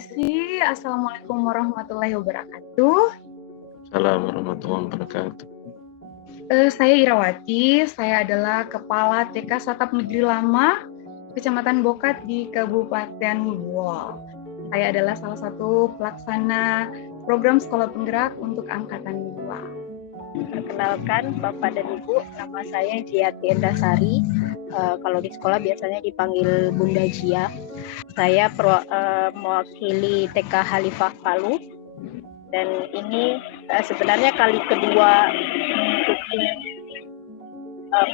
kasih. Assalamualaikum warahmatullahi wabarakatuh. Assalamualaikum warahmatullahi wabarakatuh. Saya Irawati, saya adalah Kepala TK Satap Negeri Lama, Kecamatan Bokat di Kabupaten Buol. Saya adalah salah satu pelaksana program sekolah penggerak untuk angkatan 2. Perkenalkan Bapak dan Ibu, nama saya Jiati Endasari. Kalau di sekolah biasanya dipanggil Bunda Jia. Saya mewakili TK Khalifah Palu, dan ini sebenarnya kali kedua mengikuti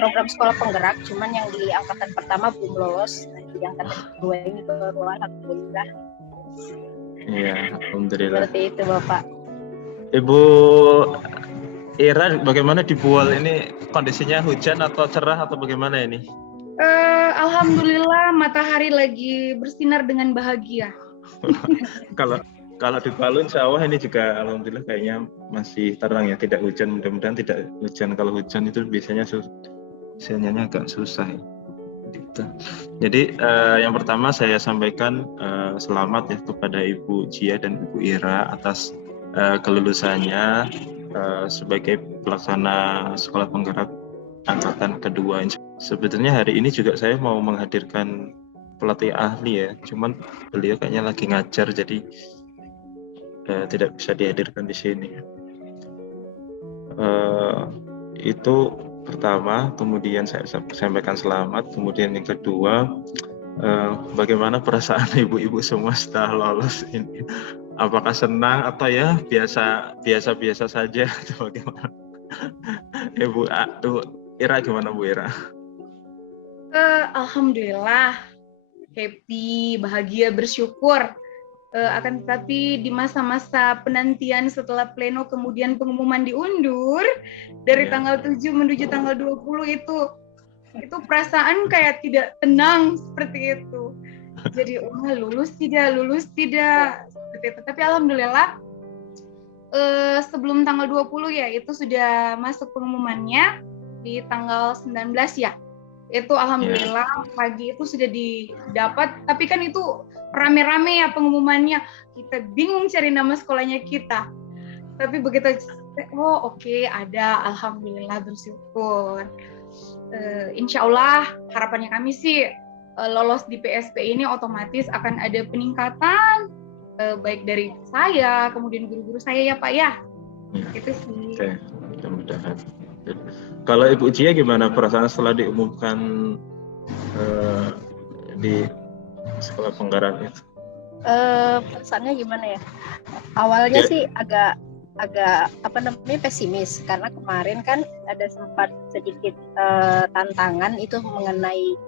program sekolah penggerak, cuman yang di angkatan pertama belum lolos, di angkatan kedua ini baru, alhamdulillah. Iya, alhamdulillah. Seperti itu Bapak. Ibu Ira, bagaimana di Buol ini kondisinya, hujan atau cerah atau bagaimana ini? Alhamdulillah matahari lagi bersinar dengan bahagia. Kalau di Palu insya Allah ini juga alhamdulillah kayaknya masih terang ya, tidak hujan, mudah-mudahan tidak hujan. Kalau hujan itu biasanya sinyalnya agak susah ya. Gitu. Jadi yang pertama saya sampaikan selamat ya kepada Ibu Jia dan Ibu Ira atas kelulusannya sebagai pelaksana sekolah penggerak angkatan kedua. Sebetulnya hari ini juga saya mau menghadirkan pelatih ahli ya, cuman beliau kayaknya lagi ngajar jadi tidak bisa dihadirkan di sini. Itu pertama, kemudian saya sampaikan selamat. Kemudian yang kedua, bagaimana perasaan ibu-ibu semua setelah lolos ini? Apakah senang atau ya biasa saja? Bagaimana? Ibu Ira gimana Bu Ira? Alhamdulillah happy, bahagia, bersyukur. Akan tetapi di masa-masa penantian setelah pleno kemudian pengumuman diundur dari tanggal 7 menuju tanggal 20 itu perasaan kayak tidak tenang seperti itu. Jadi lulus tidak seperti itu. Tapi alhamdulillah sebelum tanggal 20 ya itu sudah masuk pengumumannya di tanggal 19 ya. Itu alhamdulillah pagi itu sudah didapat, tapi kan itu rame-rame ya pengumumannya, kita bingung cari nama sekolahnya kita, tapi begitu oke, ada, alhamdulillah, bersyukur. Insya Allah harapannya kami sih lolos di PSP ini otomatis akan ada peningkatan baik dari saya kemudian guru-guru saya ya Pak ya. Itu sih. Oke, mudah-mudahan. Kalau Ibu Jia gimana perasaan setelah diumumkan di sekolah penggerak itu? Perasaannya gimana ya? Awalnya sih agak pesimis karena kemarin kan ada sempat sedikit tantangan itu mengenai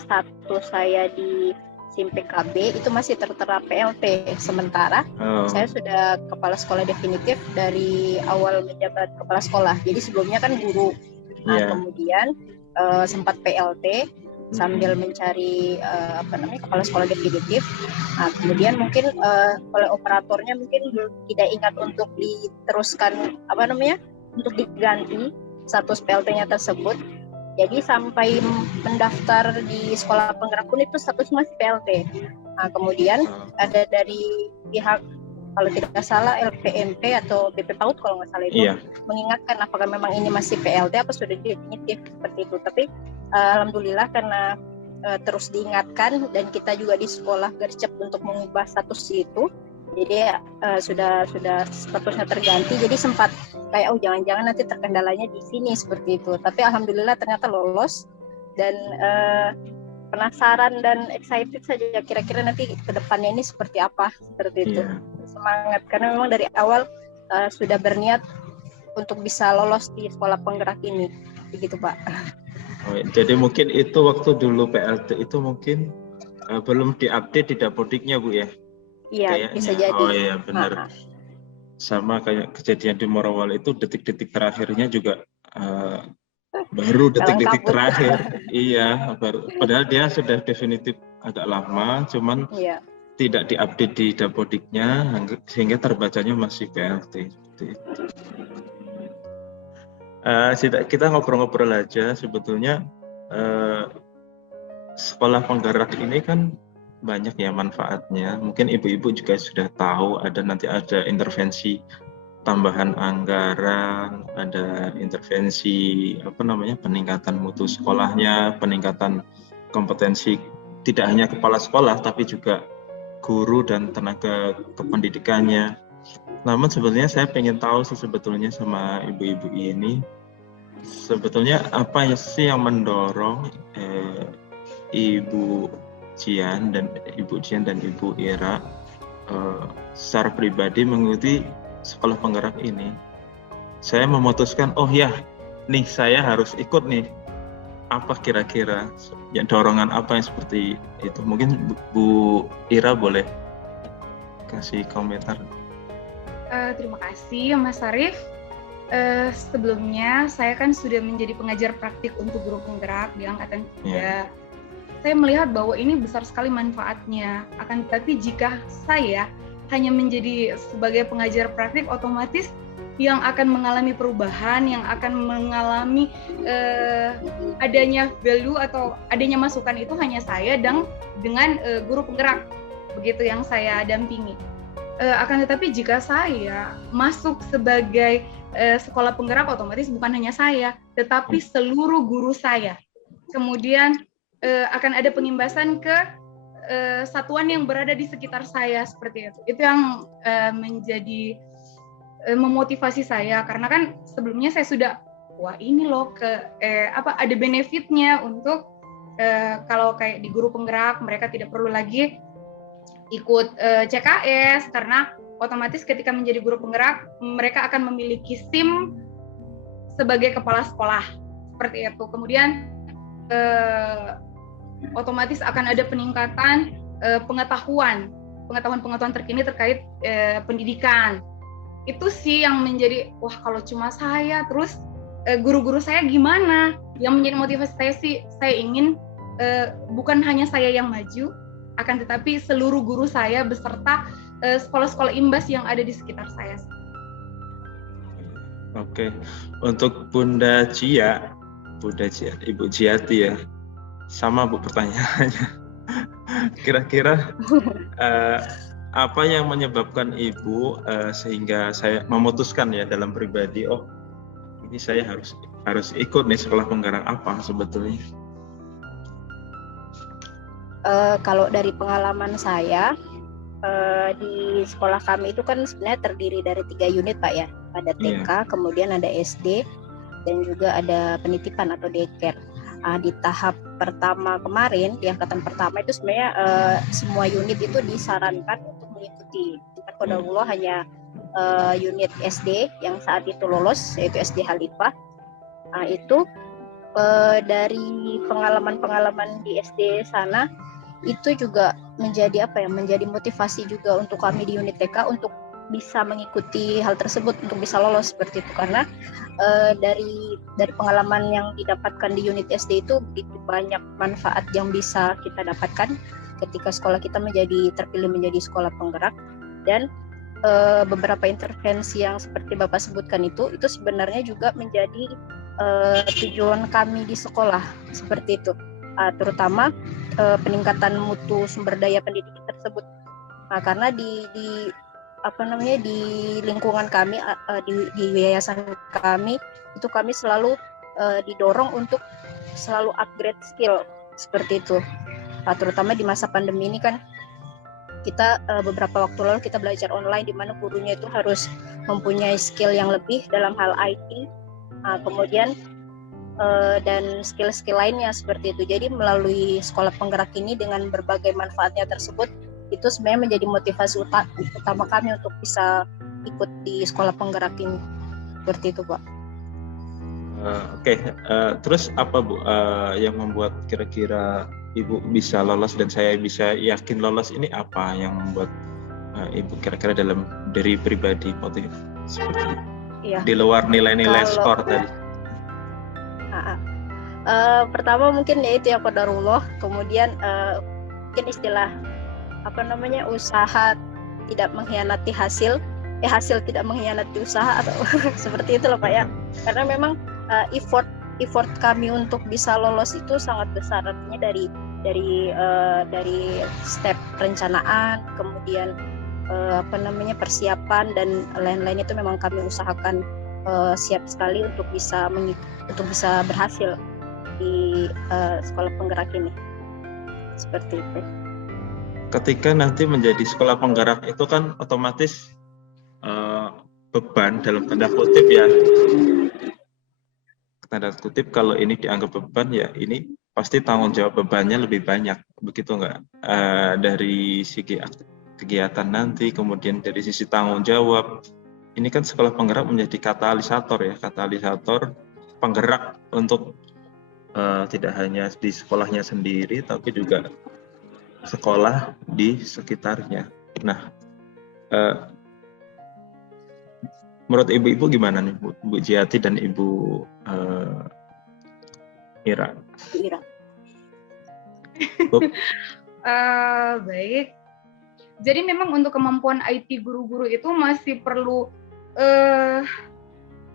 status saya di SIM PKB itu masih tertera PLT, sementara saya sudah kepala sekolah definitif dari awal menjabat kepala sekolah. Jadi sebelumnya kan guru. Kemudian sempat PLT sambil mencari kepala sekolah definitif. Kemudian mungkin oleh operatornya mungkin tidak ingat untuk diteruskan untuk diganti status PLT-nya tersebut. Jadi sampai mendaftar di sekolah penggerak pun itu status masih PLT. Kemudian ada dari pihak kalau tidak salah LPMP atau BP PAUD kalau nggak salah itu mengingatkan apakah memang ini masih PLT apa sudah definitif seperti itu. Tapi alhamdulillah karena terus diingatkan dan kita juga di sekolah gercep untuk mengubah status itu. Jadi sudah statusnya terganti. Jadi sempat kayak jangan-jangan nanti terkendalanya di sini seperti itu. Tapi alhamdulillah ternyata lolos dan penasaran dan excited saja kira-kira nanti kedepannya ini seperti apa seperti itu. Semangat karena memang dari awal sudah berniat untuk bisa lolos di sekolah penggerak ini, begitu Pak. Jadi mungkin itu waktu dulu PLT itu mungkin belum diupdate di Dapodiknya Bu ya? Iya, bisa jadi. Oh iya benar. Sama kayak kejadian di Morowali itu detik-detik terakhirnya juga baru detik-detik terakhir. Iya, baru. Padahal dia sudah definitif agak lama, cuman tidak diupdate di Dapodiknya sehingga terbacanya masih PLT. Kita ngobrol-ngobrol aja sebetulnya. Sekolah penggerak ini kan banyak ya manfaatnya. Mungkin ibu-ibu juga sudah tahu nanti ada intervensi tambahan anggaran, ada intervensi peningkatan mutu sekolahnya, peningkatan kompetensi tidak hanya kepala sekolah tapi juga guru dan tenaga kependidikannya. Namun sebetulnya saya pengen tahu sebetulnya sama ibu-ibu ini, sebetulnya apa sih yang mendorong Ibu Jian dan Ibu Ira secara pribadi mengikuti sekolah penggerak ini. Saya memutuskan, oh ya, nih saya harus ikut nih. Apa kira-kira dorongan apa yang seperti itu? Mungkin Bu Ira boleh kasih komentar. Terima kasih Mas Arif. Sebelumnya saya kan sudah menjadi pengajar praktik untuk guru penggerak di angkatan 3. Yeah. Saya melihat bahwa ini besar sekali manfaatnya. Akan tetapi jika saya hanya menjadi sebagai pengajar praktik, otomatis yang akan mengalami perubahan, yang akan mengalami adanya value atau adanya masukan itu hanya saya dan dengan guru penggerak. Begitu yang saya dampingi. Akan tetapi jika saya masuk sebagai sekolah penggerak, otomatis bukan hanya saya, tetapi seluruh guru saya. Kemudian akan ada pengimbasan ke satuan yang berada di sekitar saya seperti itu. Itu yang menjadi memotivasi saya, karena kan sebelumnya saya sudah wah ini loh ada benefitnya untuk kalau kayak di guru penggerak mereka tidak perlu lagi ikut CKS, karena otomatis ketika menjadi guru penggerak mereka akan memiliki SIM sebagai kepala sekolah seperti itu. Kemudian otomatis akan ada peningkatan pengetahuan terkini terkait pendidikan. Itu sih yang menjadi wah kalau cuma saya terus guru-guru saya gimana? Yang menjadi motivasi saya sih, saya ingin bukan hanya saya yang maju, akan tetapi seluruh guru saya beserta sekolah-sekolah imbas yang ada di sekitar saya. Oke, untuk Bunda Cia, Ibu Jiati ya, sama Bu pertanyaannya. Kira-kira apa yang menyebabkan Ibu sehingga saya memutuskan ya dalam pribadi, oh ini saya harus ikut nih sekolah penggerak apa sebetulnya? Kalau dari pengalaman saya di sekolah kami itu kan sebenarnya terdiri dari 3 unit Pak ya, ada TK, kemudian ada SD, dan juga ada penitipan atau daycare. Di tahap pertama kemarin, di angkatan pertama itu sebenarnya semua unit itu disarankan untuk mengikuti. Qadarullah hanya unit SD yang saat itu lolos, yaitu SD Khalifah. Itu dari pengalaman-pengalaman di SD sana itu juga menjadi menjadi motivasi juga untuk kami di unit TK untuk bisa mengikuti hal tersebut, untuk bisa lolos seperti itu, karena dari pengalaman yang didapatkan di unit SD itu begitu banyak manfaat yang bisa kita dapatkan ketika sekolah kita terpilih menjadi sekolah penggerak. Dan beberapa intervensi yang seperti Bapak sebutkan itu sebenarnya juga menjadi tujuan kami di sekolah seperti itu, terutama peningkatan mutu sumber daya pendidik tersebut. Karena di lingkungan kami, di yayasan kami itu kami selalu didorong untuk selalu upgrade skill seperti itu. Terutama di masa pandemi ini kan kita beberapa waktu lalu kita belajar online di mana gurunya itu harus mempunyai skill yang lebih dalam hal IT, kemudian dan skill-skill lainnya seperti itu. Jadi melalui sekolah penggerak ini dengan berbagai manfaatnya tersebut, itu sebenarnya menjadi motivasi utama kami untuk bisa ikut di sekolah penggerak ini. Seperti itu, Pak. Oke. Terus apa Bu yang membuat kira-kira Ibu bisa lolos dan saya bisa yakin lolos, ini apa yang membuat Ibu kira-kira dalam diri pribadi motif seperti itu? Iya. Di luar nilai-nilai skor tadi. Pertama mungkin yaitu yang qadarullah, kemudian mungkin istilah usaha tidak mengkhianati hasil tidak mengkhianati usaha atau seperti itu loh Pak ya. Karena memang effort kami untuk bisa lolos itu sangat besar, artinya dari step perencanaan, kemudian persiapan dan lain-lain itu memang kami usahakan siap sekali untuk bisa berhasil di sekolah penggerak ini. Seperti itu. Ketika nanti menjadi sekolah penggerak itu kan otomatis beban dalam tanda kutip ya. Tanda kutip kalau ini dianggap beban ya ini pasti tanggung jawab bebannya lebih banyak, begitu nggak? Dari segi kegiatan nanti, kemudian dari sisi tanggung jawab. Ini kan sekolah penggerak menjadi katalisator penggerak untuk tidak hanya di sekolahnya sendiri, tapi juga sekolah di sekitarnya. Nah, menurut ibu-ibu gimana nih, Bu Jiati dan Ibu Ira? Baik. Jadi memang untuk kemampuan IT guru-guru itu masih perlu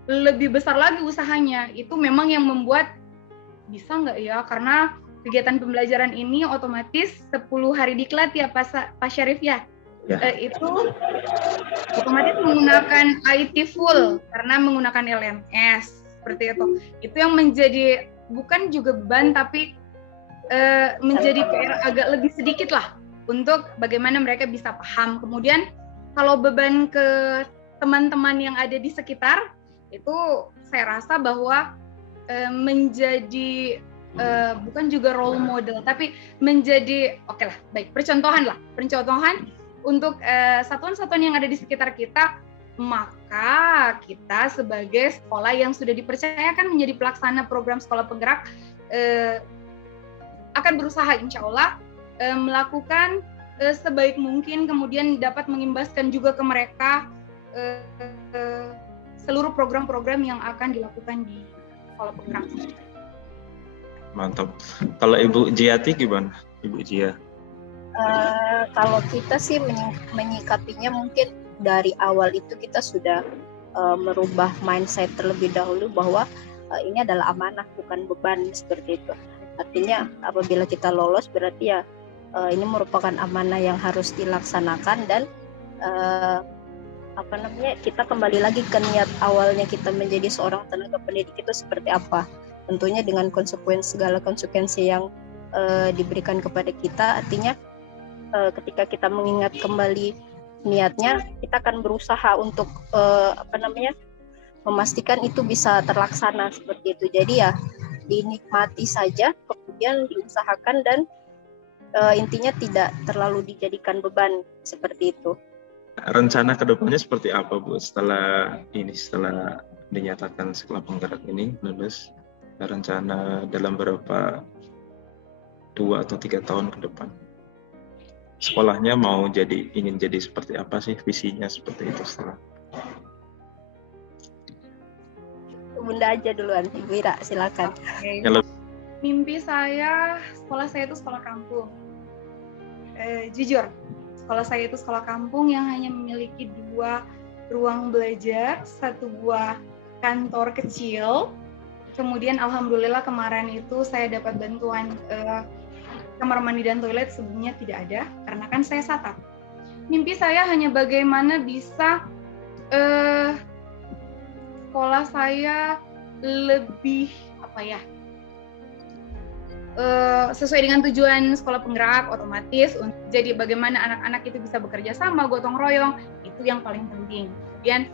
lebih besar lagi usahanya. Itu memang yang membuat bisa nggak ya? Karena kegiatan pembelajaran ini otomatis 10 hari diklat ya Pak Syarif ya. Itu otomatis menggunakan IT full karena menggunakan LMS seperti itu. Itu yang menjadi bukan juga beban tapi menjadi PR agak lebih sedikit lah untuk bagaimana mereka bisa paham. Kemudian kalau beban ke teman-teman yang ada di sekitar itu saya rasa bahwa menjadi bukan juga role model tapi menjadi percontohan untuk satuan-satuan yang ada di sekitar kita. Maka kita sebagai sekolah yang sudah dipercayakan menjadi pelaksana program sekolah penggerak akan berusaha insya Allah melakukan sebaik mungkin, kemudian dapat mengimbaskan juga ke mereka seluruh program-program yang akan dilakukan di sekolah penggerak. Mantap. Kalau Ibu Jiati gimana, Ibu Jia? Kalau kita sih menyikapinya mungkin dari awal itu kita sudah merubah mindset terlebih dahulu bahwa ini adalah amanah bukan beban seperti itu. Artinya apabila kita lolos berarti ya ini merupakan amanah yang harus dilaksanakan dan kita kembali lagi ke niat awalnya kita menjadi seorang tenaga pendidik itu seperti apa. Tentunya dengan segala konsekuensi yang diberikan kepada kita. Artinya ketika kita mengingat kembali niatnya, kita akan berusaha untuk memastikan itu bisa terlaksana seperti itu. Jadi ya dinikmati saja, kemudian diusahakan dan intinya tidak terlalu dijadikan beban seperti itu. Rencana kedepannya seperti apa, Bu? Setelah dinyatakan sekolah penggerak ini lulus, rencana dalam berapa 2 atau 3 tahun ke depan? Sekolahnya ingin jadi seperti apa sih, visinya seperti itu setelah? Bunda aja duluan, Ibu Ira, silakan. Mimpi saya, sekolah saya itu sekolah kampung. Jujur, sekolah saya itu sekolah kampung yang hanya memiliki 2 ruang belajar, 1 buah kantor kecil. Kemudian alhamdulillah kemarin itu saya dapat bantuan kamar mandi dan toilet, sebelumnya tidak ada karena kan saya satap. Mimpi saya hanya bagaimana bisa sekolah saya lebih sesuai dengan tujuan sekolah penggerak, otomatis jadi bagaimana anak-anak itu bisa bekerja sama, gotong royong, itu yang paling penting. Kemudian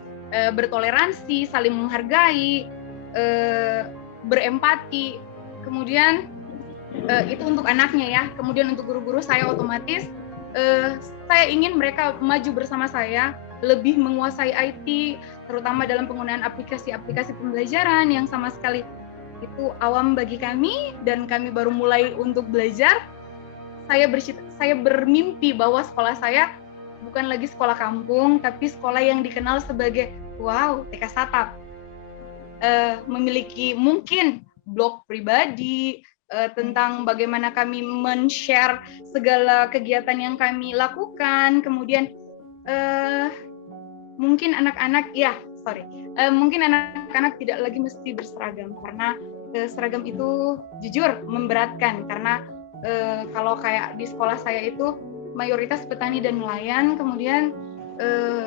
bertoleransi, saling menghargai, berempati. Kemudian itu untuk anaknya ya. Kemudian untuk guru-guru saya otomatis saya ingin mereka maju bersama saya, lebih menguasai IT, terutama dalam penggunaan aplikasi-aplikasi pembelajaran yang sama sekali itu awam bagi kami dan kami baru mulai untuk belajar. Saya bermimpi bahwa sekolah saya bukan lagi sekolah kampung, tapi sekolah yang dikenal sebagai TK Satap. Memiliki mungkin blog pribadi tentang bagaimana kami men-share segala kegiatan yang kami lakukan. Kemudian mungkin anak-anak tidak lagi mesti berseragam karena seragam itu jujur memberatkan karena Kalau kayak di sekolah saya itu mayoritas petani dan nelayan, kemudian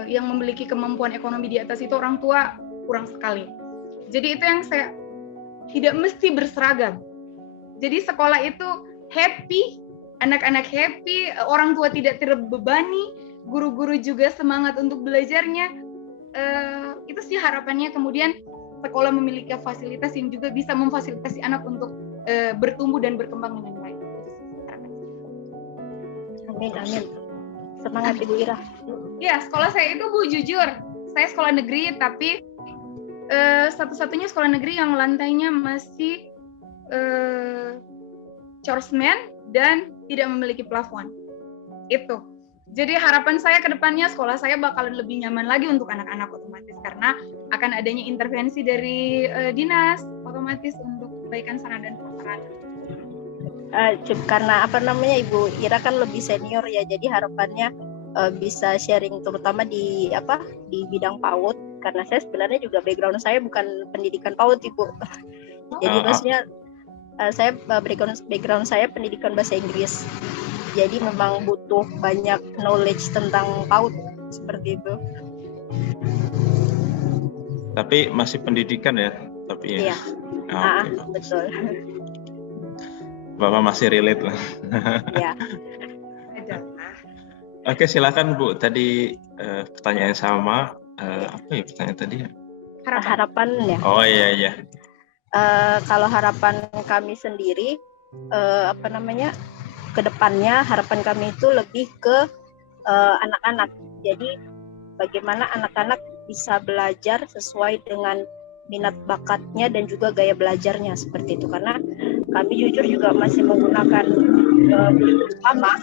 yang memiliki kemampuan ekonomi di atas itu orang tua kurang sekali. Jadi itu yang saya tidak mesti berseragam. Jadi sekolah itu happy, anak-anak happy, orang tua tidak terbebani, guru-guru juga semangat untuk belajarnya. Itu sih harapannya. Kemudian sekolah memiliki fasilitas yang juga bisa memfasilitasi anak untuk bertumbuh dan berkembang dengan baik. Amin, amin. Semangat Ibu Ira. Ya, sekolah saya itu Bu jujur, saya sekolah negeri tapi satu-satunya sekolah negeri yang lantainya masih Chorsman dan tidak memiliki plafon. Itu. Jadi harapan saya ke depannya sekolah saya bakalan lebih nyaman lagi untuk anak-anak otomatis karena akan adanya intervensi dari dinas otomatis untuk kebaikan sarana dan prasarana. Karena Ibu Ira kan lebih senior ya, jadi harapannya bisa sharing terutama di bidang PAUD, karena saya sebenarnya juga background saya bukan pendidikan PAUD Ibu. Jadi maksudnya saya background saya pendidikan bahasa Inggris. Jadi memang butuh banyak knowledge tentang PAUD seperti itu. Tapi masih pendidikan ya, tapi ya. Iya. Okay. Betul. Bapak masih relate lah. Ya. Oke, silakan Bu. Tadi pertanyaan yang sama. Apa ya pertanyaan tadi ya? Harapan ya. Oh iya. Kalau harapan kami sendiri, ke depannya harapan kami itu lebih ke anak-anak. Jadi bagaimana anak-anak bisa belajar sesuai dengan minat bakatnya dan juga gaya belajarnya seperti itu. Karena kami jujur juga masih menggunakan kurikulum lama,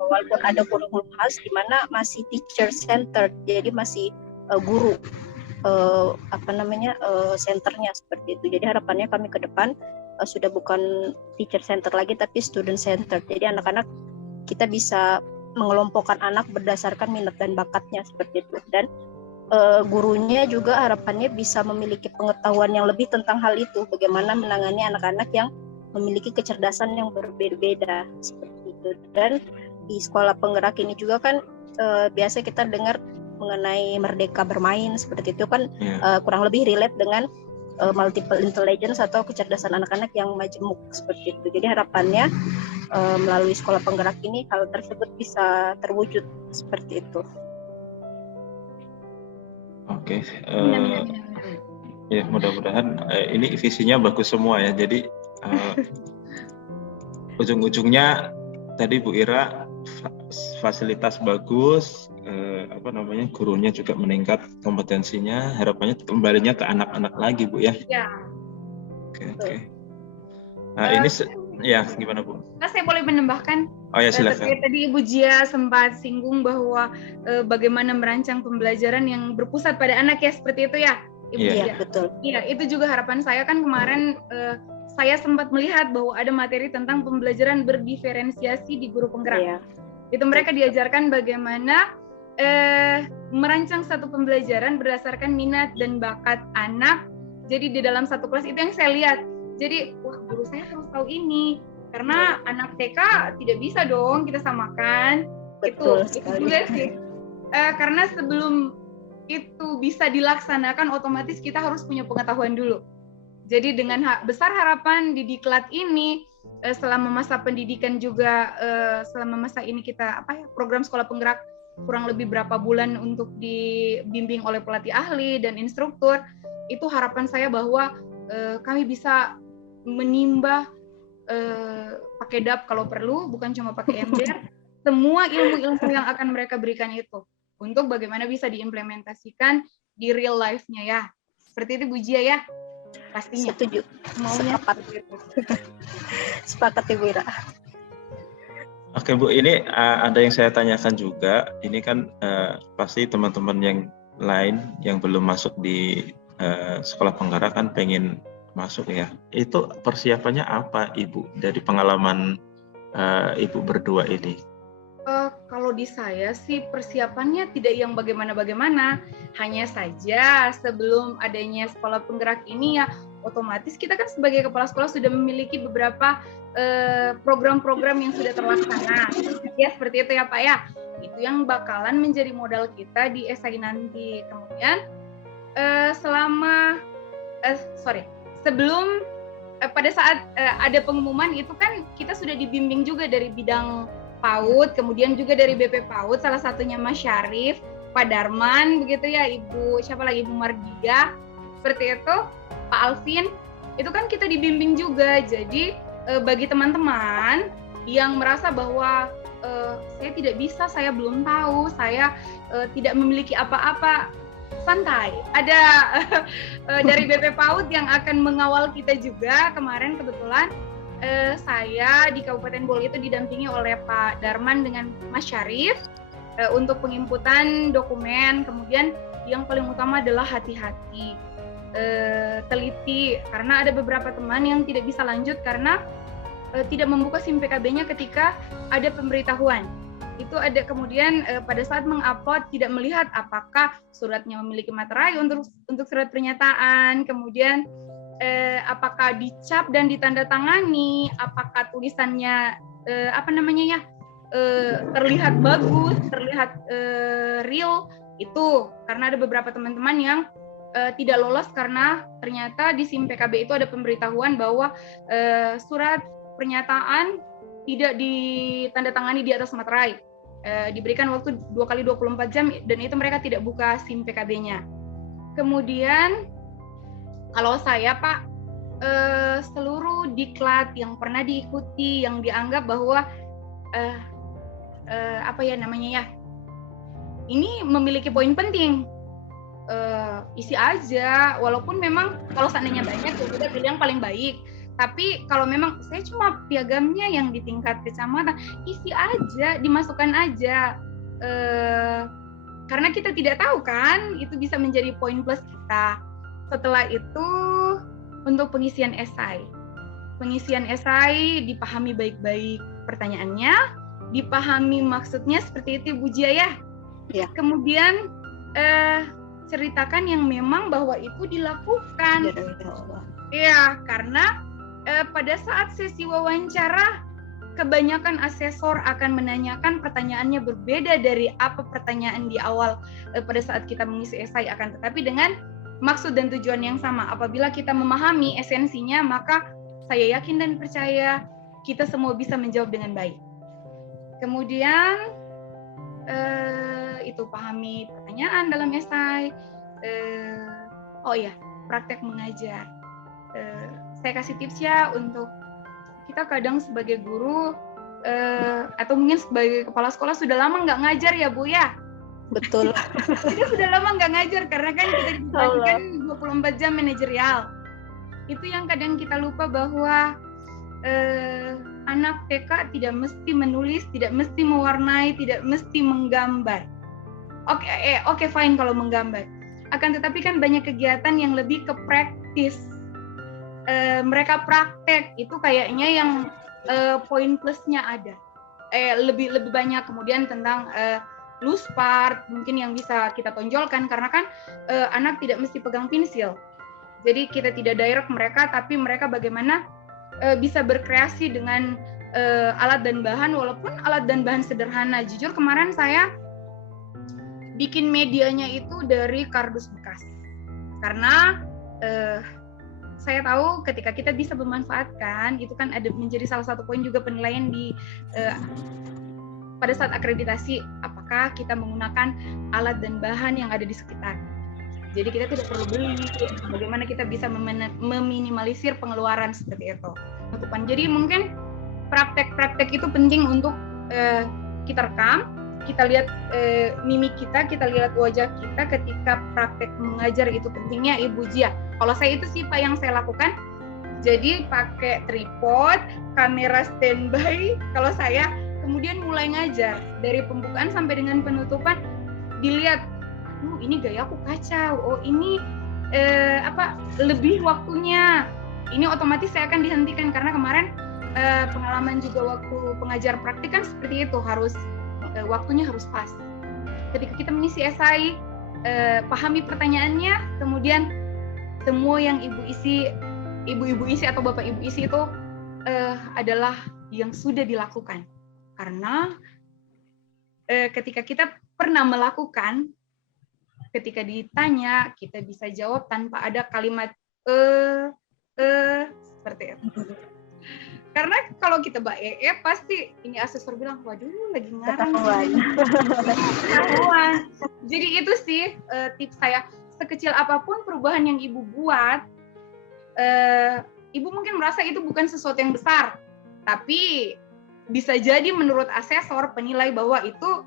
walaupun ada kurikulum khas di mana masih teacher centered, jadi masih guru centernya seperti itu. Jadi harapannya kami ke depan sudah bukan teacher center lagi tapi student center. Jadi anak-anak kita bisa mengelompokkan anak berdasarkan minat dan bakatnya seperti itu, dan gurunya juga harapannya bisa memiliki pengetahuan yang lebih tentang hal itu, bagaimana menangani anak-anak yang memiliki kecerdasan yang berbeda seperti itu. Dan di sekolah penggerak ini juga kan biasa kita dengar mengenai merdeka bermain seperti itu kan, kurang lebih relate dengan multiple intelligence atau kecerdasan anak-anak yang majemuk seperti itu. Jadi harapannya melalui sekolah penggerak ini hal tersebut bisa terwujud seperti itu. Oke, ya mudah-mudahan ini visinya bagus semua ya. Jadi ujung-ujungnya tadi Bu Ira fasilitas bagus, gurunya juga meningkat kompetensinya, harapannya kembalinya ke anak-anak lagi Bu ya. Ya. Oke. Nah ini ya gimana Bu? Saya boleh menambahkan? Oh ya silakan. Tadi Ibu Jia sempat singgung bahwa bagaimana merancang pembelajaran yang berpusat pada anak ya, seperti itu ya Ibu Jia? Iya betul. Iya, itu juga harapan saya kan kemarin saya sempat melihat bahwa ada materi tentang pembelajaran berdiferensiasi di guru penggerak. Iya. Itu mereka diajarkan bagaimana merancang satu pembelajaran berdasarkan minat dan bakat anak. Jadi di dalam satu kelas itu yang saya lihat. Jadi wah, guru saya harus tahu ini karena anak TK tidak bisa dong kita samakan. Betul itu juga sih. Karena sebelum itu bisa dilaksanakan otomatis kita harus punya pengetahuan dulu. Jadi dengan besar harapan di Diklat ini selama masa pendidikan juga selama masa ini kita program sekolah penggerak kurang lebih berapa bulan untuk dibimbing oleh pelatih ahli dan instruktur, itu harapan saya bahwa kami bisa menimba pakai DAP kalau perlu, bukan cuma pakai ember, semua ilmu-ilmu yang akan mereka berikan itu untuk bagaimana bisa diimplementasikan di real life-nya ya. Seperti itu Bu Jia ya. Pastinya. Setuju. Maunya Sepakat Ibu Ira. Oke Bu, ini ada yang saya tanyakan juga. Ini kan pasti teman-teman yang lain yang belum masuk di sekolah penggerak kan pengen masuk ya. Itu persiapannya apa Ibu dari pengalaman Ibu berdua ini? Kalau di saya sih persiapannya tidak yang bagaimana-bagaimana, hanya saja sebelum adanya sekolah penggerak ini ya otomatis kita kan sebagai kepala sekolah sudah memiliki beberapa program-program yang sudah terlaksana, ya seperti itu ya Pak ya. Itu yang bakalan menjadi modal kita di SI nanti. Kemudian sebelum pada saat ada pengumuman itu kan kita sudah dibimbing juga dari bidang PAUD, kemudian juga dari BP PAUD, salah satunya Mas Syarif, Pak Darman, begitu ya, Ibu Mardia, seperti itu, Pak Alvin, itu kan kita dibimbing juga. Jadi bagi teman-teman yang merasa bahwa saya tidak bisa, saya belum tahu, saya tidak memiliki apa-apa, santai. Ada dari BP PAUD yang akan mengawal kita juga. Kemarin kebetulan saya di Kabupaten Bolu itu didampingi oleh Pak Darman dengan Mas Syarif untuk penginputan dokumen. Kemudian yang paling utama adalah hati-hati, teliti, karena ada beberapa teman yang tidak bisa lanjut karena tidak membuka SIM PKB-nya ketika ada pemberitahuan. Itu ada kemudian pada saat mengupload tidak melihat apakah suratnya memiliki materai untuk surat pernyataan, kemudian apakah dicap dan ditandatangani, apakah tulisannya terlihat bagus, terlihat real. Itu karena ada beberapa teman-teman yang tidak lolos karena ternyata di SIM PKB itu ada pemberitahuan bahwa surat pernyataan tidak ditandatangani di atas materai, diberikan waktu 2x24 jam dan itu mereka tidak buka SIM PKB-nya. Kemudian kalau saya Pak, seluruh diklat yang pernah diikuti yang dianggap bahwa ini memiliki poin penting, isi aja, walaupun memang kalau seandainya banyak ya udah pilih yang paling baik. Tapi kalau memang saya cuma piagamnya yang di tingkat kecamatan, isi aja, dimasukkan aja, karena kita tidak tahu kan, itu bisa menjadi poin plus kita. Setelah itu untuk pengisian esai dipahami baik-baik pertanyaannya, dipahami maksudnya seperti itu Bu Jia ya. Kemudian ceritakan yang memang bahwa itu dilakukan. Ya, karena pada saat sesi wawancara kebanyakan asesor akan menanyakan pertanyaannya berbeda dari apa pertanyaan di awal pada saat kita mengisi esai, akan tetapi dengan maksud dan tujuan yang sama. Apabila kita memahami esensinya, maka saya yakin dan percaya kita semua bisa menjawab dengan baik. Kemudian itu pahami pertanyaan dalam esai. Praktek mengajar. Saya kasih tips ya untuk kita kadang sebagai guru atau mungkin sebagai kepala sekolah sudah lama nggak ngajar ya Bu ya. Betul. Kita sudah lama nggak ngajar karena kan kita dibagikan 24 jam manajerial. Itu yang kadang kita lupa bahwa anak TK tidak mesti menulis, tidak mesti mewarnai, tidak mesti menggambar. Oke, fine kalau menggambar. Akan tetapi kan banyak kegiatan yang lebih ke praktis. Mereka praktek itu kayaknya yang poin plusnya ada. Lebih banyak kemudian tentang loose part mungkin yang bisa kita tonjolkan karena kan anak tidak mesti pegang pensil. Jadi kita tidak direct mereka, tapi mereka bagaimana bisa berkreasi dengan alat dan bahan, walaupun alat dan bahan sederhana. Jujur kemarin saya bikin medianya itu dari kardus bekas karena saya tahu ketika kita bisa memanfaatkan itu kan ada menjadi salah satu poin juga penilaian di pada saat akreditasi, apakah kita menggunakan alat dan bahan yang ada di sekitar. Jadi kita tidak perlu beli, bagaimana kita bisa meminimalisir pengeluaran seperti itu. Jadi mungkin praktek-praktek itu penting untuk kita rekam, kita lihat mimik kita lihat wajah kita ketika praktek mengajar, itu pentingnya Ibu Jia. Kalau saya itu sih Pak yang saya lakukan, jadi pakai tripod, kamera standby, kalau saya kemudian mulai ngajar dari pembukaan sampai dengan penutupan, dilihat, ini gayaku kacau, ini lebih waktunya, ini otomatis saya akan dihentikan karena kemarin pengalaman juga waktu pengajar praktik kan seperti itu, harus waktunya harus pas. Ketika kita mengisi esai, pahami pertanyaannya, kemudian semua yang ibu-ibu isi atau bapak ibu isi itu adalah yang sudah dilakukan. Karena ketika kita pernah melakukan, ketika ditanya kita bisa jawab tanpa ada kalimat seperti itu. Karena kalau kita pasti ini asesor bilang, waduh lagi ngarang. Jadi itu sih tips saya. Sekecil apapun perubahan yang ibu buat, ibu mungkin merasa itu bukan sesuatu yang besar, tapi bisa jadi menurut asesor penilai bahwa itu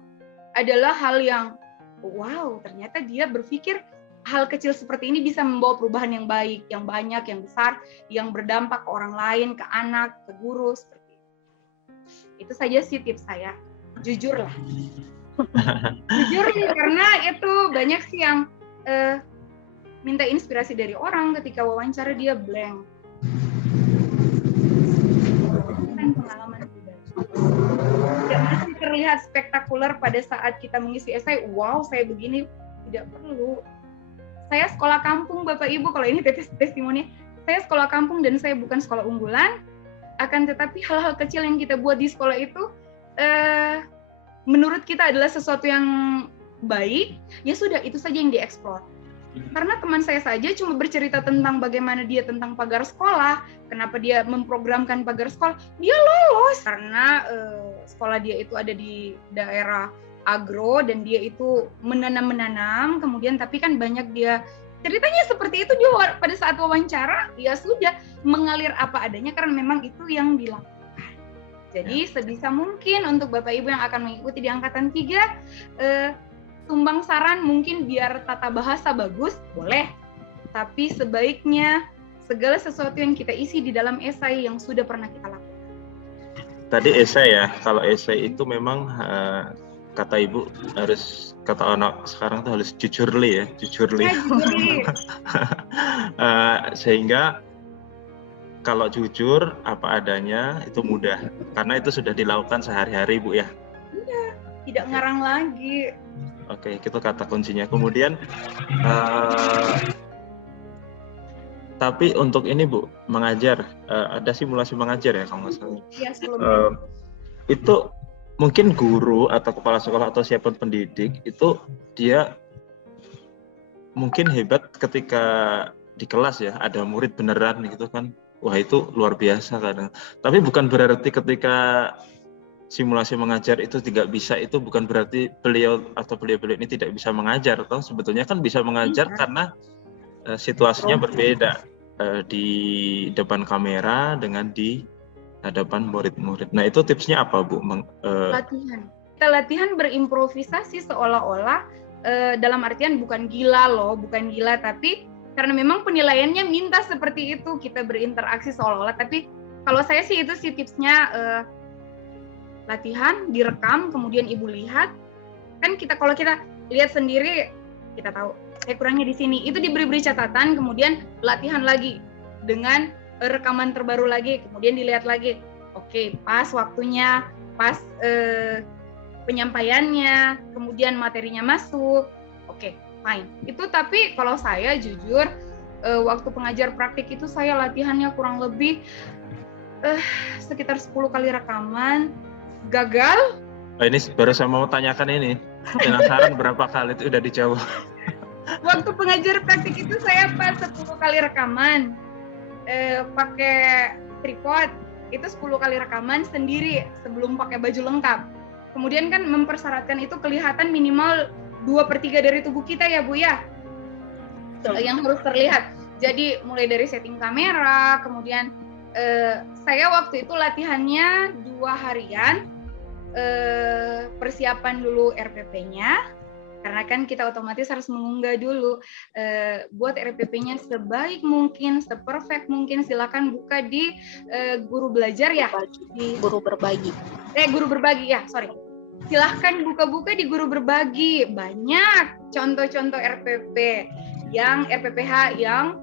adalah hal yang wow, ternyata dia berpikir hal kecil seperti ini bisa membawa perubahan yang baik, yang banyak, yang besar, yang berdampak ke orang lain, ke anak, ke guru, seperti itu. Itu saja sih tips saya. Jujur lah. Jujur karena itu banyak sih yang minta inspirasi dari orang ketika wawancara dia blank. Bukan pengalaman pribadi. Tidak mesti terlihat spektakuler pada saat kita mengisi esai, wow saya begini, tidak perlu. Saya sekolah kampung Bapak Ibu, kalau ini testimoni, saya sekolah kampung dan saya bukan sekolah unggulan, akan tetapi hal-hal kecil yang kita buat di sekolah itu menurut kita adalah sesuatu yang baik, ya sudah itu saja yang dieksplor. Karena teman saya saja cuma bercerita tentang bagaimana dia tentang pagar sekolah, kenapa dia memprogramkan pagar sekolah, dia lolos karena sekolah dia itu ada di daerah agro dan dia itu menanam, kemudian tapi kan banyak dia ceritanya seperti itu dia pada saat wawancara ya sudah mengalir apa adanya karena memang itu yang dilakukan. Jadi sebisa mungkin untuk Bapak Ibu yang akan mengikuti di angkatan 3 tumbang saran mungkin biar tata bahasa bagus boleh, tapi sebaiknya segala sesuatu yang kita isi di dalam esai yang sudah pernah kita lakukan. Tadi esai ya, kalau esai itu memang kata ibu harus, kata anak sekarang tuh harus jujurli ya, jujurli. Sehingga kalau jujur apa adanya itu mudah, karena itu sudah dilakukan sehari-hari Bu ya. Iya, tidak ngarang lagi. Oke, itu kata kuncinya. Kemudian tapi untuk ini Bu, mengajar, ada simulasi mengajar ya kalau nggak salah. Iya, sebelumnya. Itu mungkin guru atau kepala sekolah atau siapapun pendidik itu dia mungkin hebat ketika di kelas ya ada murid beneran gitu kan, wah itu luar biasa kadang. Tapi bukan berarti ketika simulasi mengajar itu tidak bisa, itu bukan berarti beliau ini tidak bisa mengajar, atau sebetulnya kan bisa mengajar karena situasinya berbeda di depan kamera dengan di hadapan murid-murid. Nah itu tipsnya apa Bu? Latihan. Kita latihan berimprovisasi seolah-olah dalam artian bukan gila loh, bukan gila, tapi karena memang penilaiannya minta seperti itu, kita berinteraksi seolah-olah. Tapi kalau saya sih itu sih tipsnya, latihan, direkam, kemudian ibu lihat. Kan kalau kita lihat sendiri, kita tahu saya kurangnya di sini. Itu diberi catatan, kemudian latihan lagi dengan rekaman terbaru lagi, kemudian dilihat lagi. Oke, pas waktunya, pas penyampaiannya, kemudian materinya masuk. Oke, fine. Itu tapi kalau saya jujur, waktu pengajar praktik itu saya latihannya kurang lebih sekitar 10 kali rekaman. Gagal. Ini baru saya mau tanyakan ini. Penasaran berapa kali itu udah dijawab. Waktu pengajar praktik itu saya pas 10 kali rekaman. Pakai tripod itu 10 kali rekaman sendiri sebelum pakai baju lengkap. Kemudian kan mempersyaratkan itu kelihatan minimal 2/3 dari tubuh kita ya Bu ya, yang harus terlihat. Jadi mulai dari setting kamera, kemudian saya waktu itu latihannya 2 harian, persiapan dulu RPP-nya. Karena kan kita otomatis harus mengunggah dulu, buat RPP-nya sebaik mungkin, seperfect mungkin. Silakan buka di Guru Belajar ya, di Guru Berbagi. Guru Berbagi ya, sorry. Silahkan buka-buka di Guru Berbagi, banyak contoh-contoh RPP yang RPPH yang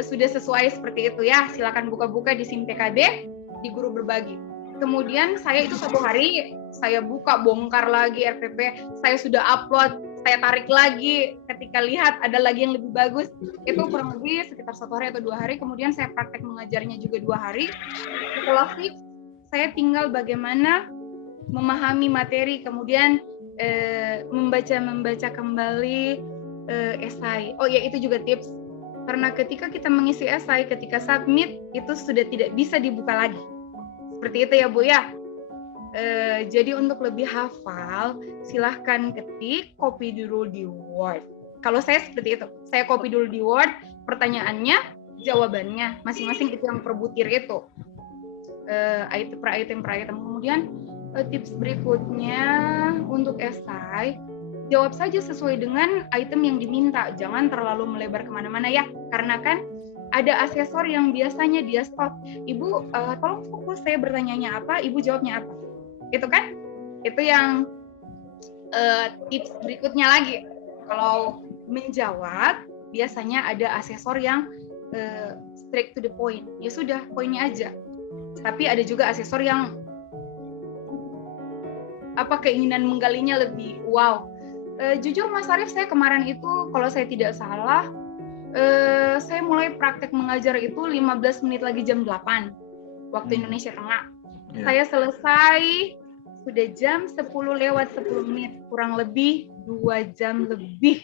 sudah sesuai seperti itu ya. Silakan buka-buka di SIM PKB di Guru Berbagi. kemudian saya itu 1 hari saya buka bongkar lagi RPP, saya sudah upload, saya tarik lagi, ketika lihat ada lagi yang lebih bagus, itu kurang lebih sekitar 1 hari atau 2 hari, kemudian saya praktek mengajarnya juga 2 hari. Setelah fix, saya tinggal bagaimana memahami materi, kemudian membaca kembali esai. Oh ya, itu juga tips, karena ketika kita mengisi esai, ketika submit itu sudah tidak bisa dibuka lagi. Seperti itu ya Bu ya. Jadi untuk lebih hafal, silahkan ketik, copy dulu di Word. Kalau saya seperti itu, saya copy dulu di Word, pertanyaannya, jawabannya, masing-masing itu yang per butir itu. Item per item. Kemudian tips berikutnya untuk esai, jawab saja sesuai dengan item yang diminta, jangan terlalu melebar kemana-mana ya, karena kan ada asesor yang biasanya dia stop, Ibu tolong fokus, saya bertanyanya apa, Ibu jawabnya apa, itu kan, itu yang tips berikutnya lagi. Kalau menjawab biasanya ada asesor yang straight to the point, ya sudah poinnya aja. Tapi ada juga asesor yang keinginan menggalinya lebih wow. Jujur Mas Arief, saya kemarin itu kalau saya tidak salah, saya mulai praktek mengajar itu 15 menit lagi jam 8 waktu Indonesia Tengah. Yeah. Saya selesai sudah jam 10 lewat 10 menit, kurang lebih 2 jam lebih.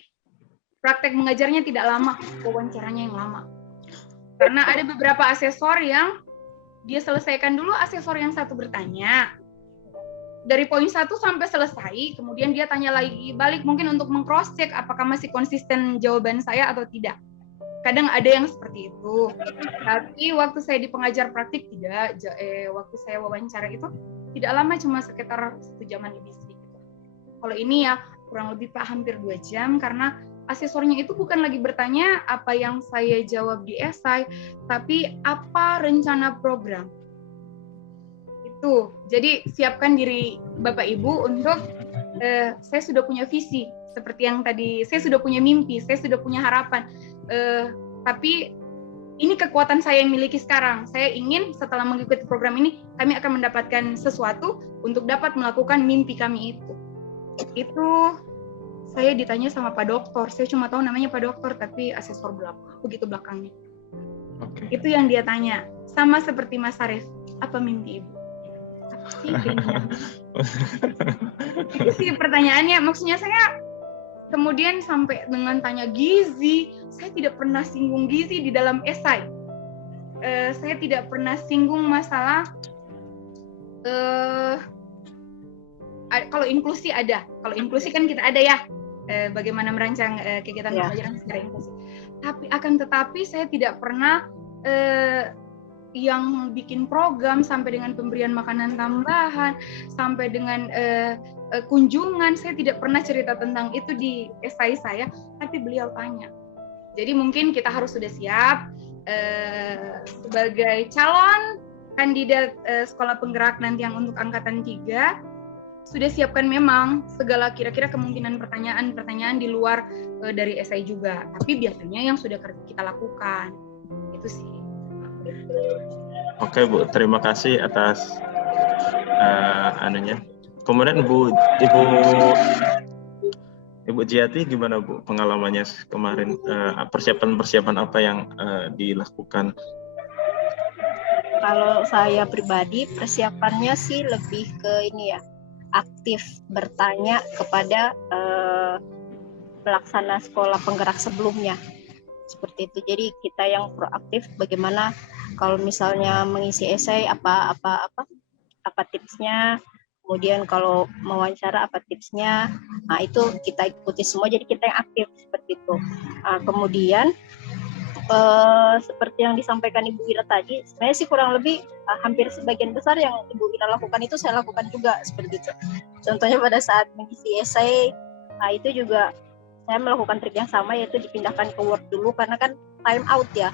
Praktek mengajarnya tidak lama, wawancaranya yang lama. Karena ada beberapa asesor yang dia selesaikan dulu, asesor yang satu bertanya. Dari poin 1 sampai selesai, kemudian dia tanya lagi balik mungkin untuk meng-cross check apakah masih konsisten jawaban saya atau tidak. Kadang ada yang seperti itu. Tapi waktu saya di pengajar praktik tidak, waktu saya wawancara itu tidak lama, cuma sekitar 1 jaman lebih sedikit. Kalau ini ya kurang lebih hampir 2 jam, karena asesornya itu bukan lagi bertanya apa yang saya jawab di esai, tapi apa rencana program. Itu. Jadi siapkan diri Bapak Ibu untuk saya sudah punya visi, seperti yang tadi, saya sudah punya mimpi, saya sudah punya harapan. Tapi ini kekuatan saya yang miliki sekarang. Saya ingin setelah mengikuti program ini, kami akan mendapatkan sesuatu untuk dapat melakukan mimpi kami itu. Itu saya ditanya sama Pak Dokter. Saya cuma tahu namanya Pak Dokter, tapi asesor begitu belakangnya. Okay. Itu yang dia tanya. Sama seperti Mas Arief, apa mimpi Ibu? Apa sih keinginan? Itu sih pertanyaannya. Maksudnya saya kemudian sampai dengan tanya gizi, saya tidak pernah singgung gizi di dalam esai. Saya tidak pernah singgung masalah kalau inklusi ada. Kalau inklusi kan kita ada ya, bagaimana merancang kegiatan pembelajaran secara inklusi. Tapi akan tetapi saya tidak pernah yang bikin program sampai dengan pemberian makanan tambahan, sampai dengan kunjungan. Saya tidak pernah cerita tentang itu di esai saya, tapi beliau tanya. Jadi mungkin kita harus sudah siap sebagai calon kandidat sekolah penggerak nanti yang untuk angkatan 3, sudah siapkan memang segala kira-kira kemungkinan pertanyaan di luar dari esai juga. Tapi biasanya yang sudah kita lakukan itu sih. Oke Bu, terima kasih atas Kemudian Ibu Jiati gimana Bu pengalamannya kemarin, persiapan apa yang dilakukan? Kalau saya pribadi persiapannya sih lebih ke ini ya, aktif bertanya kepada pelaksana sekolah penggerak sebelumnya. Seperti itu. Jadi kita yang proaktif, bagaimana kalau misalnya mengisi esai apa tipsnya, kemudian kalau mewawancara apa tipsnya. Nah, itu kita ikuti semua, jadi kita yang aktif seperti itu. Kemudian seperti yang disampaikan Ibu Ira tadi, sebenarnya sih kurang lebih hampir sebagian besar yang Ibu Ira lakukan itu saya lakukan juga seperti itu. Contohnya pada saat mengisi esai, itu juga saya melakukan trik yang sama, yaitu dipindahkan ke Word dulu karena kan time out ya.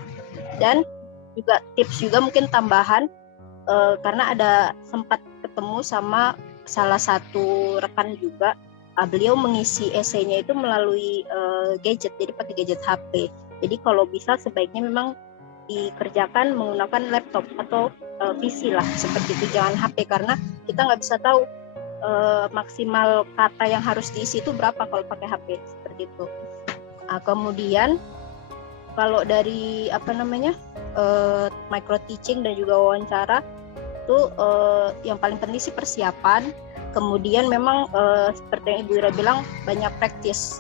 Dan juga tips juga mungkin tambahan, karena ada sempat ketemu sama salah satu rekan juga, beliau mengisi esainya itu melalui gadget, jadi pakai gadget HP. Jadi kalau bisa sebaiknya memang dikerjakan menggunakan laptop atau PC lah seperti itu, jangan HP, karena kita nggak bisa tahu maksimal kata yang harus diisi itu berapa kalau pakai HP seperti itu. Kemudian kalau dari micro teaching dan juga wawancara itu yang paling penting sih persiapan. Kemudian memang seperti yang Ibu Ira bilang, banyak praktis.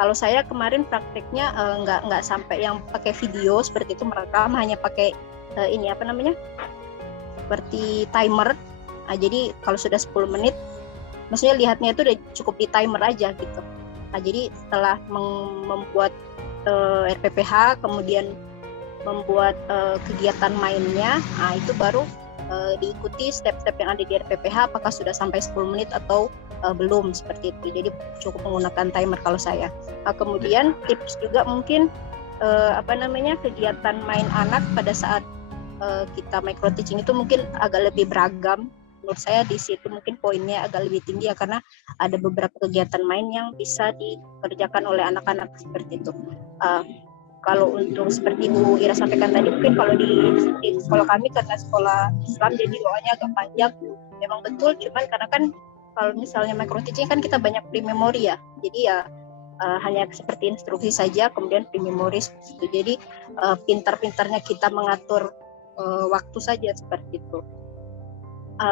Kalau saya kemarin prakteknya nggak sampai yang pakai video seperti itu merekam, hanya pakai seperti timer. Jadi kalau sudah 10 menit, maksudnya lihatnya itu udah cukup di timer aja gitu. Jadi setelah membuat RPPH, kemudian membuat kegiatan mainnya, itu baru diikuti step-step yang ada di RPPH, apakah sudah sampai 10 menit atau belum, seperti itu. Jadi cukup menggunakan timer kalau saya. Kemudian tips juga mungkin kegiatan main anak pada saat kita micro teaching itu mungkin agak lebih beragam. Menurut saya di situ mungkin poinnya agak lebih tinggi ya, karena ada beberapa kegiatan main yang bisa dikerjakan oleh anak-anak seperti itu. Kalau untuk seperti Bu Ira sampaikan tadi, mungkin kalau di sekolah kami karena sekolah Islam jadi doanya agak panjang, memang betul. Cuman karena kan kalau misalnya micro teaching kan kita banyak pre-memory ya, jadi ya hanya seperti instruksi saja, kemudian pre-memory seperti itu. Jadi pintar-pintarnya kita mengatur waktu saja seperti itu.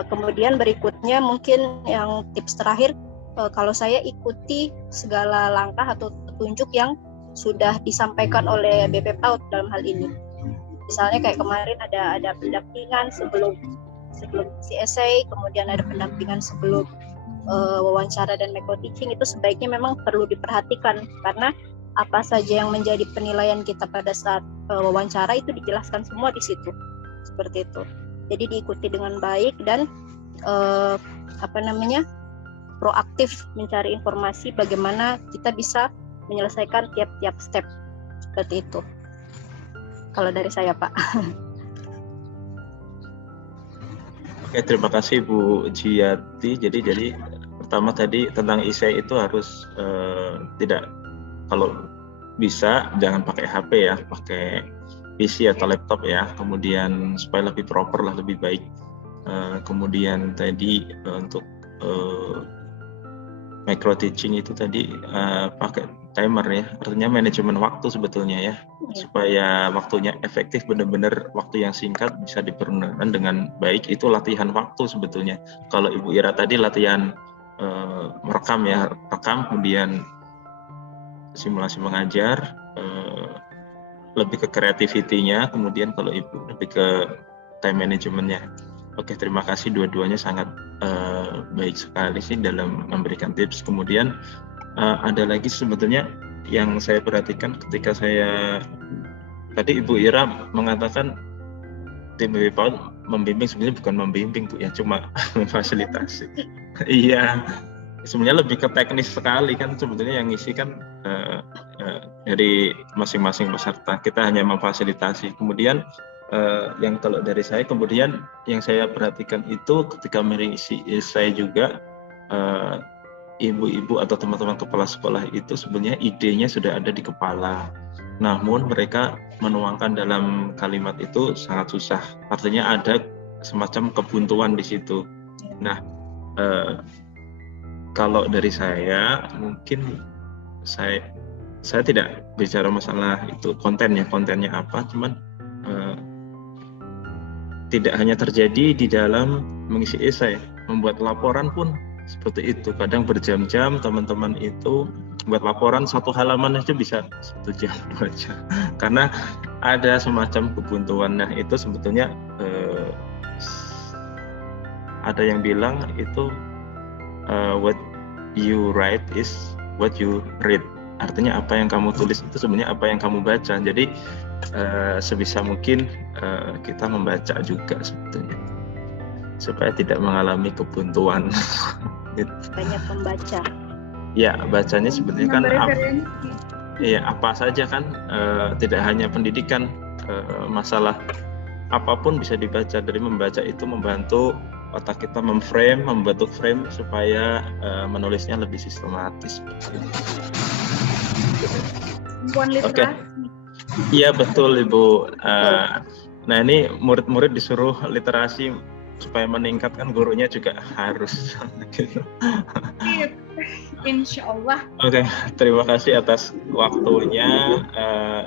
Kemudian berikutnya mungkin yang tips terakhir, kalau saya ikuti segala langkah atau petunjuk yang sudah disampaikan oleh BP PAUD dalam hal ini. Misalnya kayak kemarin ada pendampingan sebelum si essay, kemudian ada pendampingan sebelum wawancara dan micro teaching, itu sebaiknya memang perlu diperhatikan, karena apa saja yang menjadi penilaian kita pada saat wawancara itu dijelaskan semua di situ. Seperti itu. Jadi diikuti dengan baik dan proaktif mencari informasi bagaimana kita bisa menyelesaikan tiap-tiap step seperti itu. Kalau dari saya, Pak. Oke, terima kasih Bu Jiyati. Jadi pertama tadi tentang essay itu harus tidak, kalau bisa jangan pakai HP ya, pakai PC atau laptop ya, kemudian supaya lebih proper lah, lebih baik. Kemudian tadi untuk micro teaching itu tadi pakai timer ya, artinya manajemen waktu sebetulnya ya, supaya waktunya efektif, benar-benar waktu yang singkat bisa dipergunakan dengan baik. Itu latihan waktu sebetulnya. Kalau Ibu Ira tadi latihan merekam ya, rekam, kemudian simulasi mengajar, lebih ke kreativitinya, kemudian kalau Ibu lebih ke time managementnya. Oke, terima kasih, dua-duanya sangat baik sekali sih dalam memberikan tips. Kemudian ada lagi sebetulnya yang saya perhatikan ketika saya tadi Ibu Ira mengatakan tim BP PAUD membimbing, sebenarnya bukan membimbing Bu ya, cuma memfasilitasi. Iya, sebenarnya lebih ke teknis sekali kan, sebetulnya yang ngisi kan dari masing-masing peserta, kita hanya memfasilitasi. Kemudian yang kalau dari saya, kemudian yang saya perhatikan itu ketika mengisi saya juga ibu-ibu atau teman-teman kepala sekolah itu sebenarnya idenya sudah ada di kepala, namun mereka menuangkan dalam kalimat itu sangat susah, artinya ada semacam kebuntuan di situ. Nah, kalau dari saya mungkin saya tidak bicara masalah itu kontennya apa, cuman tidak hanya terjadi di dalam mengisi esai, membuat laporan pun seperti itu. Kadang berjam-jam teman-teman itu buat laporan, satu halaman aja bisa 1 jam 2 jam, karena ada semacam kebuntuan. Nah itu sebetulnya ada yang bilang itu what you write is what you read. Artinya apa yang kamu tulis itu sebenarnya apa yang kamu baca. Jadi sebisa mungkin kita membaca juga sebetulnya, supaya tidak mengalami kebuntuan. Banyak membaca. Ya, bacanya sebetulnya kan apa saja kan, tidak hanya pendidikan, masalah apapun bisa dibaca. Dari membaca itu membantu otak kita membentuk frame supaya menulisnya lebih sistematis. Oke. Iya betul Ibu. Nah ini murid-murid disuruh literasi supaya meningkat, kan gurunya juga harus gitu. Insya Allah. Oke, terima kasih atas waktunya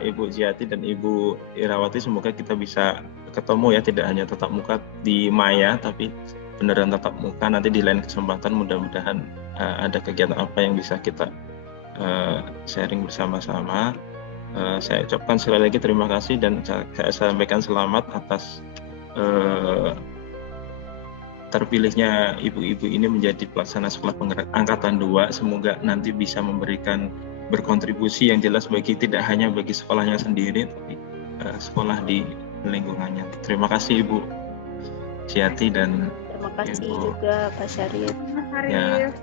Ibu Ziati dan Ibu Irawati. Semoga kita bisa ketemu ya, tidak hanya tatap muka di Maya, tapi beneran tatap muka. Nanti di lain kesempatan mudah-mudahan ada kegiatan apa yang bisa kita sharing bersama-sama. Saya ucapkan sekali lagi terima kasih dan saya sampaikan selamat atas terpilihnya ibu-ibu ini menjadi pelaksana sekolah penggerak angkatan 2. Semoga nanti bisa memberikan berkontribusi yang jelas tidak hanya bagi sekolahnya sendiri, tapi sekolah di lingkungannya. Terima kasih Ibu Ziati dan Terima kasih Ibu. juga Pak Syarif. Mas Arif.